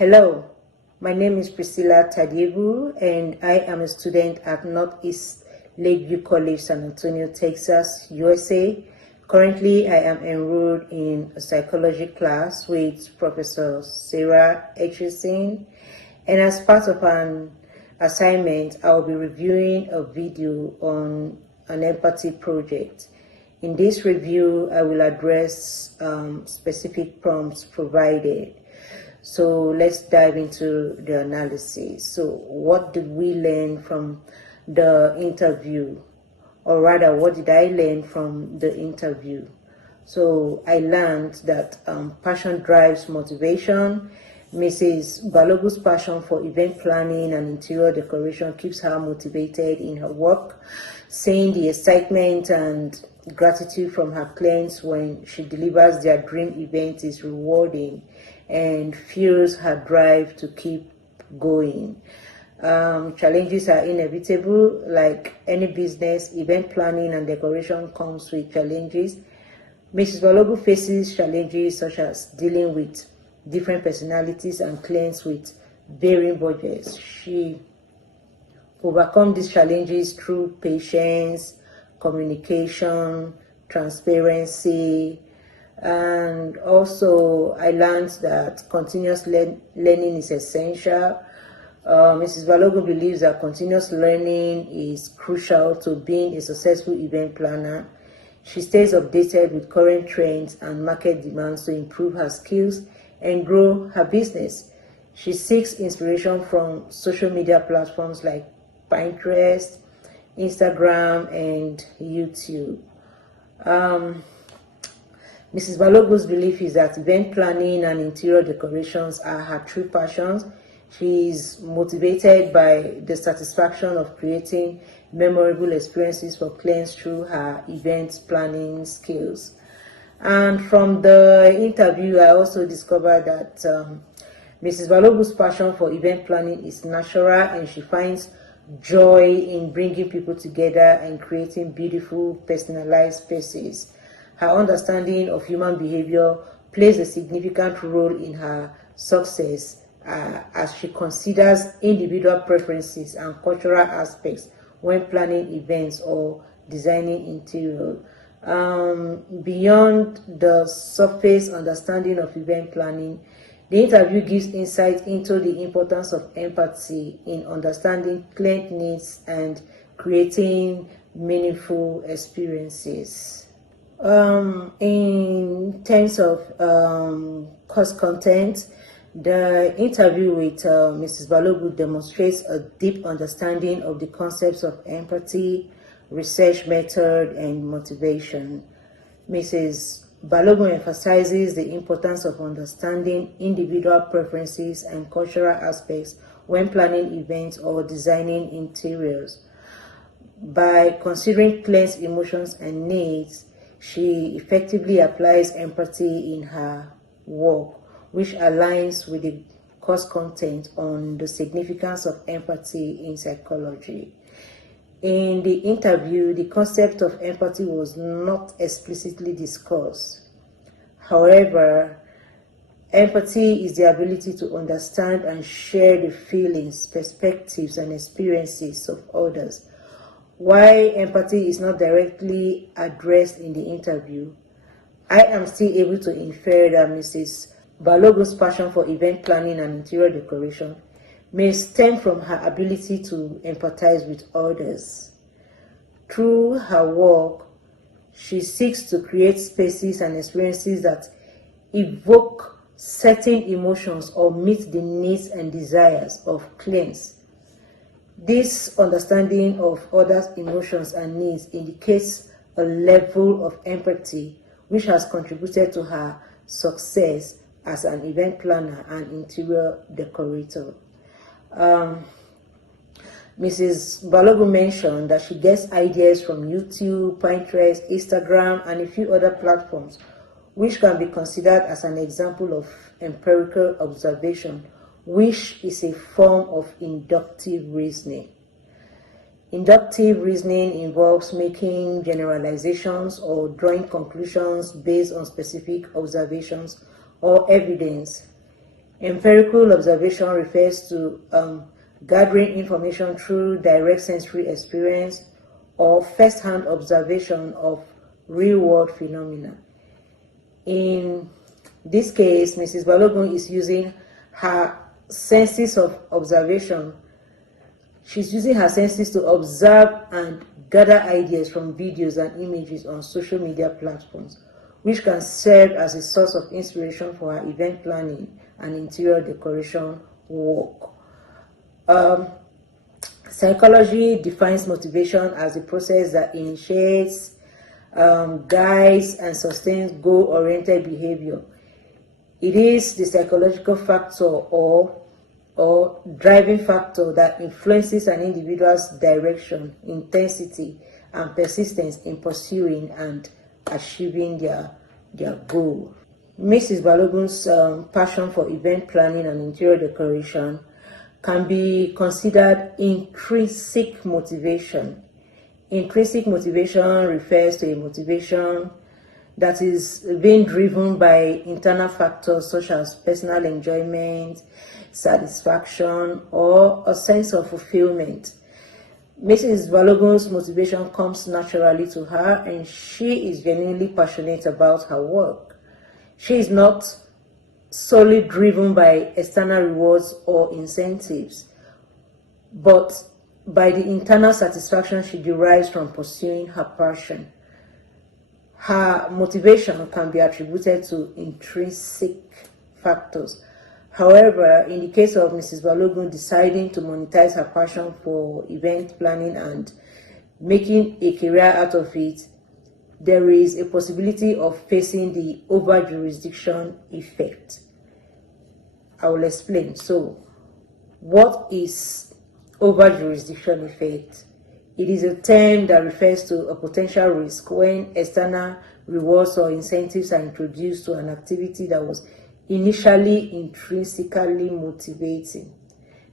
Hello, my name is PRISCILLA TADIEVU and I am a student at Northeast Lakeview College, San Antonio, Texas, USA. Currently, I am enrolled in a psychology class with Professor Sarah Etchison, and as part of an assignment, I will be reviewing a video on an empathy project. In this review, I will address specific prompts provided. So let's dive into the analysis. So what did we learn from the interview? Or rather, what did I learn from the interview? So I learned that passion drives motivation. Mrs. Balogu's passion for event planning and interior decoration keeps her motivated in her work. Seeing the excitement and gratitude from her clients when she delivers their dream event is rewarding and fuels her drive to keep going. Challenges are inevitable. Like any business, event planning and decoration comes with challenges. Mrs. Balogu faces challenges such as dealing with different personalities and clients with varying budgets. She overcomes these challenges through patience, communication, transparency, and also I learned that continuous learning is essential. Mrs. Balogu believes that continuous learning is crucial to being a successful event planner. She stays updated with current trends and market demands to improve her skills and grow her business. She seeks inspiration from social media platforms like Pinterest, Instagram, and YouTube. Mrs. Balogu's belief is that event planning and interior decorations are her true passions. She is motivated by the satisfaction of creating memorable experiences for clients through her event planning skills. And from the interview, I also discovered that Mrs. Balogu's passion for event planning is natural, and she finds joy in bringing people together and creating beautiful, personalized spaces. Her understanding of human behavior plays a significant role in her success as she considers individual preferences and cultural aspects when planning events or designing interior. Beyond the surface understanding of event planning, the interview gives insight into the importance of empathy in understanding client needs and creating meaningful experiences. In terms of course content, the interview with Mrs. Balogu demonstrates a deep understanding of the concepts of empathy, research method, and motivation. Mrs. Balogu emphasizes the importance of understanding individual preferences and cultural aspects when planning events or designing interiors. By considering clients' emotions and needs, she effectively applies empathy in her work, which aligns with the course content on the significance of empathy in psychology. In the interview, the concept of empathy was not explicitly discussed. However, empathy is the ability to understand and share the feelings, perspectives, and experiences of others. While empathy is not directly addressed in the interview, I am still able to infer that Mrs. Balogu's passion for event planning and interior decoration may stem from her ability to empathize with others. Through her work, she seeks to create spaces and experiences that evoke certain emotions or meet the needs and desires of clients. This understanding of others' emotions and needs indicates a level of empathy which has contributed to her success as an event planner and interior decorator. Mrs. Balogu mentioned that she gets ideas from YouTube, Pinterest, Instagram, and a few other platforms, which can be considered as an example of empirical observation, which is a form of inductive reasoning. Inductive reasoning involves making generalizations or drawing conclusions based on specific observations or evidence. Empirical observation refers to gathering information through direct sensory experience or first-hand observation of real-world phenomena. In this case, Mrs. Balogun is using her senses of observation. She's using her senses to observe and gather ideas from videos and images on social media platforms, which can serve as a source of inspiration for her event planning and interior decoration work. Psychology defines motivation as a process that initiates, guides, and sustains goal-oriented behavior. It is the psychological factor or driving factor that influences an individual's direction, intensity, and persistence in pursuing and achieving their goal. Mrs. Balogun's passion for event planning and interior decoration can be considered intrinsic motivation. Intrinsic motivation refers to a motivation that is being driven by internal factors such as personal enjoyment, satisfaction, or a sense of fulfillment. Mrs. Balogun's motivation comes naturally to her, and she is genuinely passionate about her work. She is not solely driven by external rewards or incentives, but by the internal satisfaction she derives from pursuing her passion. Her motivation can be attributed to intrinsic factors. However, in the case of Mrs. Balogun deciding to monetize her passion for event planning and making a career out of it, there is a possibility of facing the over-jurisdiction effect. I will explain. So, what is over-jurisdiction effect? It is a term that refers to a potential risk when external rewards or incentives are introduced to an activity that was initially intrinsically motivating.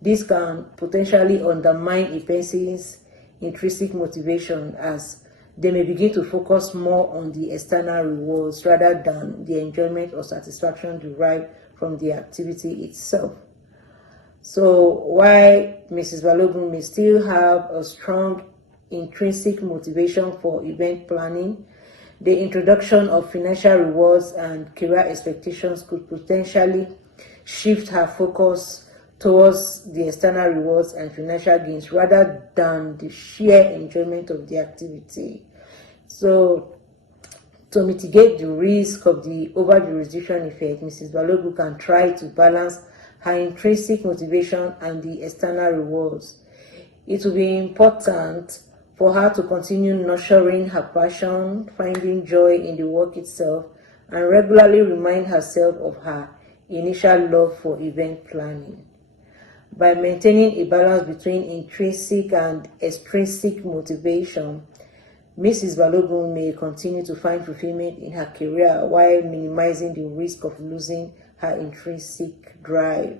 This can potentially undermine a person's intrinsic motivation, as they may begin to focus more on the external rewards rather than the enjoyment or satisfaction derived from the activity itself. So while Mrs. Balogun may still have a strong intrinsic motivation for event planning, the introduction of financial rewards and career expectations could potentially shift her focus towards the external rewards and financial gains rather than the sheer enjoyment of the activity. So, to mitigate the risk of the over-jurisdiction effect, Mrs. Balogun can try to balance her intrinsic motivation and the external rewards. It will be important for her to continue nurturing her passion, finding joy in the work itself, and regularly remind herself of her initial love for event planning. By maintaining a balance between intrinsic and extrinsic motivation, Mrs. Balogun may continue to find fulfillment in her career while minimizing the risk of losing her intrinsic drive.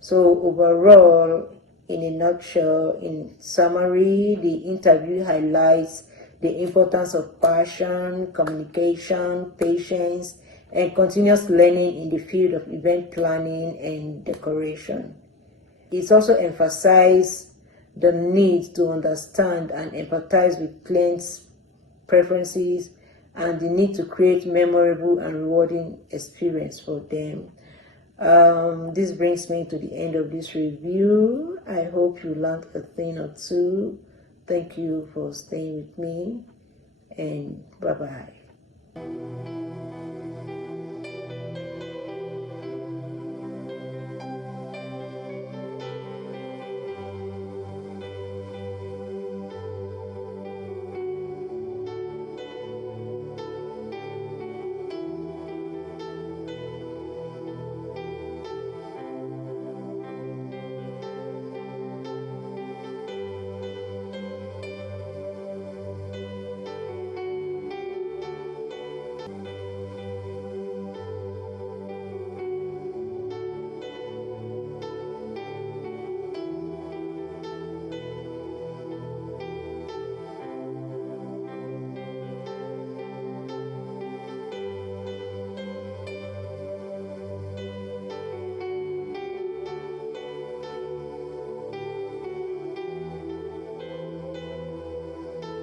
So overall, in a nutshell, in summary, the interview highlights the importance of passion, communication, patience, and continuous learning in the field of event planning and decoration. It also emphasized the need to understand and empathize with clients' preferences and the need to create memorable and rewarding experience for them. This brings me to the end of this review. I hope you learned a thing or two. Thank you for staying with me, and bye-bye.